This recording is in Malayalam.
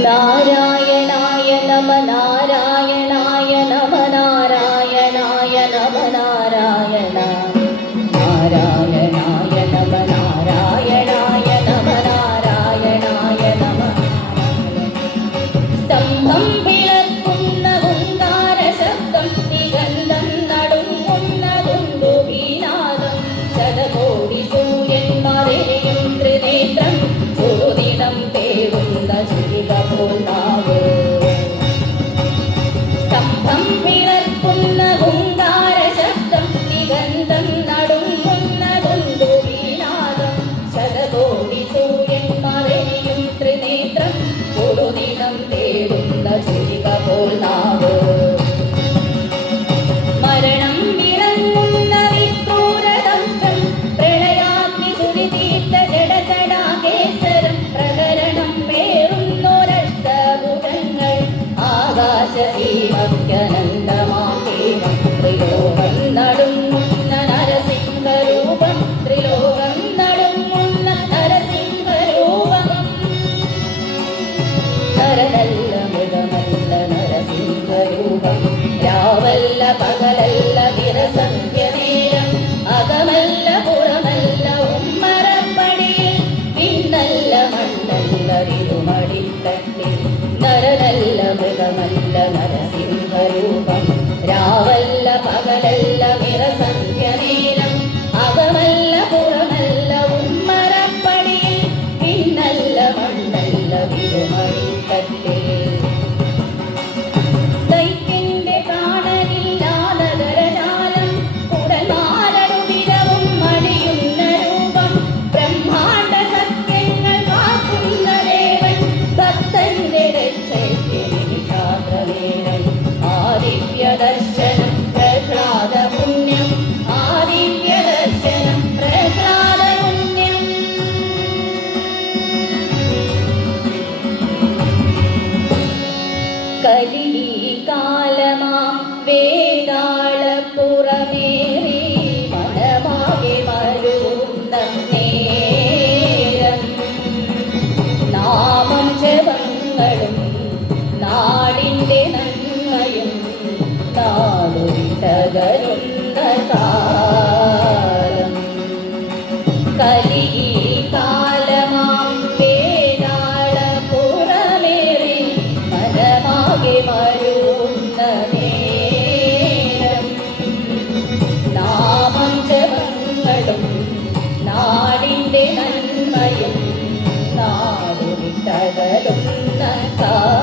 നാരായണായ നമ നാരായണായ നമ നാരായണായ നമ നാരായണ നാരായണായ നമ നാരായണായ നമ നാരായണായ നമ സ്തംഭം വിളക്കുന്ന ഹുങ്കാര ശബ്ദം നിഗന്ധം നടുങ്ങുന്നതുണ്ടു വീനാദം ശതകോടി സൂര്യന്മാരെയും ത്രിനേത്രം ചുരുദിനം പേറുന്ന ചുരികപോൽനാവ് സ്തംഭം വിളക്കുന്ന ഹുങ്കാര ശബ്ദം നിഗന്ധം നടുങ്ങുന്നതുണ്ടു വീനാദം ശതകോടി സൂര്യന്മാരെയും ത്രിനേത്രം ചുരുദിനം പേറുന്ന ചുരികപോൽനാവ് മരണം വിളങ്ങുന്ന വിക്രൂരദംശം പ്രളയാഗ്നി സുരിതീർത്ത ജഡസടാകേസരം പ്രകരണം പേറുന്നൊരഷ്ടഭുജങ്ങൾ ആകാശസീമയ്ക്കനന്തമാകേവം ത്രിലോകം നടുങ്ങുന്ന നരസിംഹരൂപം ത്രിലോകം നടുങ്ങുന്ന നരസിംഹരൂപം നരനല്ല മൃഗമല്ല നരസിംഹരൂപം രാവല്ല പകലല്ല വിരസന്ധ്യ നേരം അകമല്ല പുറമല്ല ഉമ്മറപ്പടിയിൽ പിന്നല്ല മണ്ണല്ല വിരുമടിത്തട്ടിൽ നരനല്ല മൃഗമല്ല നരസിംഹരൂപം രാവല്ല പകലല്ല വിരസന്ധ്യ നേരം അകമല്ല പുറമല്ല ഉമ്മറപ്പടിയിൽ പിന്നല്ല മണ്ണല്ല വിരുമടിത്തട്ടിൽ ദൈത്യന്റെ കാണലില്ലാതരജാലം ഉടൽമാരടുവിടവും മടിയുന്ന രൂപം ബ്രഹ്മാണ്ഡ സത്യങ്ങൾ കാക്കുന്ന ദേവൻ ഭക്തന്റെ രക്ഷയ്ക്ക് നിമിഷാത്രനേരം ആദിത്യ ദർശനം പ്രഹ്ലാദ പുണ്യം ആദിത്യ ദർശനം പ്രഹ്ലാദ പുണ്യം കലികാലമാം വേതാളപ്പുറമേറി മനമാകെ മരുന്ന നേരം നാമം ജപങ്ങളും നാടിൻ്റെ നന്മയും നാടുവിട്ടകരുന്ന കാലം കലികാലമാം വേതാളപ്പുറമേറി മനമാകെ മരുന്ന നേരം നാമം ജപങ്ങളും നാടിൻ്റെ നന്മയും നാടുവിട്ടകരുന്ന കാലം